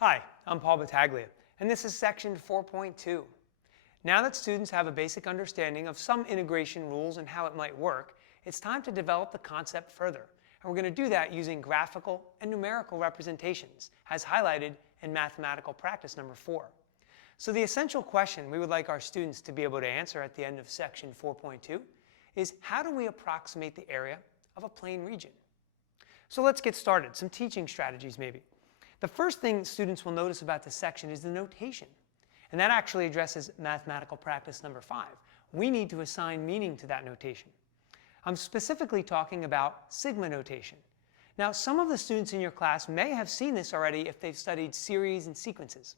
Hi, I'm Paul Battaglia, and this is section 4.2. Now that students have a basic understanding of some integration rules and how it might work, it's time to develop the concept further. And we're going to do that using graphical and numerical representations, as highlighted in mathematical practice number 4. So the essential question we would like our students to be able to answer at the end of section 4.2 is, how do we approximate the area of a plane region? So let's get started. Some teaching strategies maybe. The first thing students will notice about this section is the notation. And that actually addresses mathematical practice number 5. We need to assign meaning to that notation. I'm specifically talking about sigma notation. Now, some of the students in your class may have seen this already if they've studied series and sequences.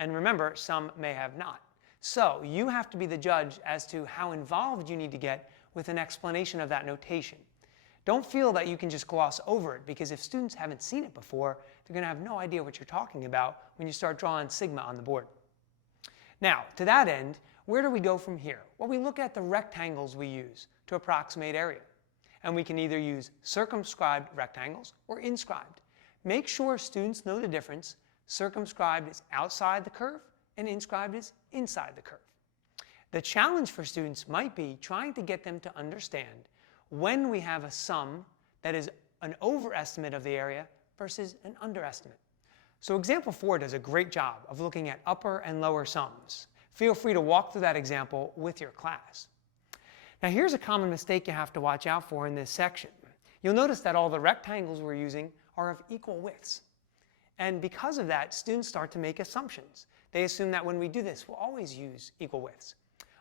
And remember, some may have not. So you have to be the judge as to how involved you need to get with an explanation of that notation. Don't feel that you can just gloss over it, because if students haven't seen it before, they're going to have no idea what you're talking about when you start drawing sigma on the board. Now, to that end, where do we go from here? Well, we look at the rectangles we use to approximate area. And we can either use circumscribed rectangles or inscribed. Make sure students know the difference. Circumscribed is outside the curve and inscribed is inside the curve. The challenge for students might be trying to get them to understand when we have a sum that is an overestimate of the area versus an underestimate. So example 4 does a great job of looking at upper and lower sums. Feel free to walk through that example with your class. Now here's a common mistake you have to watch out for in this section. You'll notice that all the rectangles we're using are of equal widths. And because of that, students start to make assumptions. They assume that when we do this, we'll always use equal widths.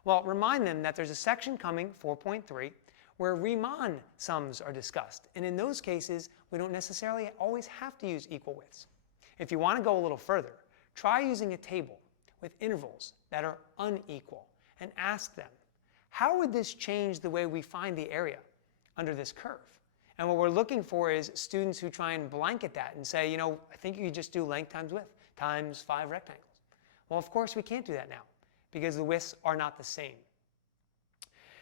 Well, remind them that there's a section coming, 4.3, where Riemann sums are discussed. And in those cases, we don't necessarily always have to use equal widths. If you want to go a little further, try using a table with intervals that are unequal and ask them, how would this change the way we find the area under this curve? And what we're looking for is students who try and blanket that and say, I think you could just do length times width times 5 rectangles. Well, of course, we can't do that now because the widths are not the same.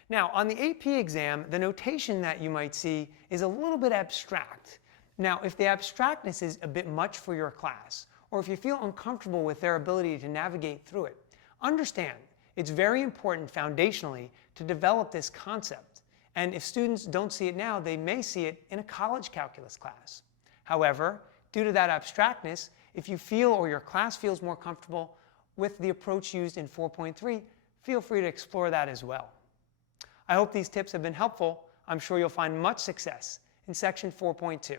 Now, on the AP exam, the notation that you might see is a little bit abstract. Now, if the abstractness is a bit much for your class, or if you feel uncomfortable with their ability to navigate through it, understand it's very important foundationally to develop this concept. And if students don't see it now, they may see it in a college calculus class. However, due to that abstractness, if you feel or your class feels more comfortable with the approach used in 4.3, feel free to explore that as well. I hope these tips have been helpful. I'm sure you'll find much success in section 4.2.